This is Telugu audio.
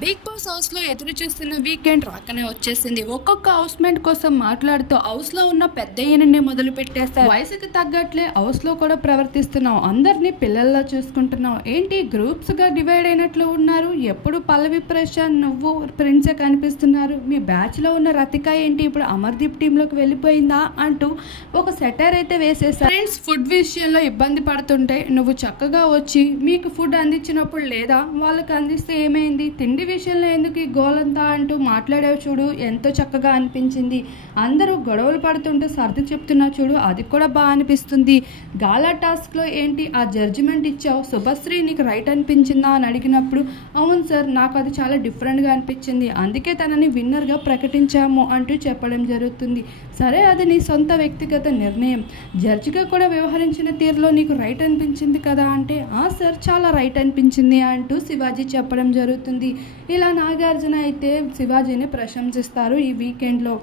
బిగ్ బాస్ హౌస్లో ఎదురు చూస్తున్న వీకెండ్ రాకనే వచ్చేసింది. ఒక్కొక్క హౌస్మేట్ కోసం మాట్లాడుతూ హౌస్లో ఉన్న పెద్దయ్యనే మొదలు పెట్టేస్తారు. వయసుకి తగ్గట్లే హౌస్లో కూడా ప్రవర్తిస్తున్నావు, అందరినీ పిల్లల్లా చూసుకుంటున్నావు, ఏంటి గ్రూప్స్గా డివైడ్ అయినట్లు ఉన్నారు, ఎప్పుడు పల్లవి ప్రశాంత్ నువ్వు ఫ్రెండ్సే కనిపిస్తున్నారు, మీ బ్యాచ్లో ఉన్న రతిక ఏంటి ఇప్పుడు అమర్దీప్ టీంలోకి వెళ్ళిపోయిందా అంటూ ఒక సెటర్ అయితే వేసేసారు. ఫ్రెండ్స్ ఫుడ్ విషయంలో ఇబ్బంది పడుతుంటే నువ్వు చక్కగా వచ్చి మీకు ఫుడ్ అందించినప్పుడు లేదా వాళ్ళకి అందిస్తే ఏమైంది, తిండి విషయంలో ఎందుకు ఈ గోలంతా అంటూ మాట్లాడేవి చూడు, ఎంతో చక్కగా అనిపించింది. అందరూ గొడవలు పడుతుంటే సర్ది చెప్తున్నా చూడు, అది కూడా బాగా అనిపిస్తుంది. గాలా టాస్క్లో ఏంటి ఆ జడ్జిమెంట్ ఇచ్చావు, శుభశ్రీ నీకు రైట్ అనిపించిందా అని అడిగినప్పుడు అవును సార్ నాకు అది చాలా డిఫరెంట్గా అనిపించింది, అందుకే తనని విన్నర్గా ప్రకటించాము అంటూ చెప్పడం జరుగుతుంది. సరే అది నీ సొంత వ్యక్తిగత నిర్ణయం, జడ్జిగా కూడా వ్యవహరించిన తీరులో నీకు రైట్ అనిపించింది కదా అంటే ఆ సార్ చాలా రైట్ అనిపించింది అంటూ శివాజీ చెప్పడం జరుగుతుంది. ఇలా నాగార్జున అయితే శివాజీని ప్రశంసిస్తారు ఈ వీకెండ్లో.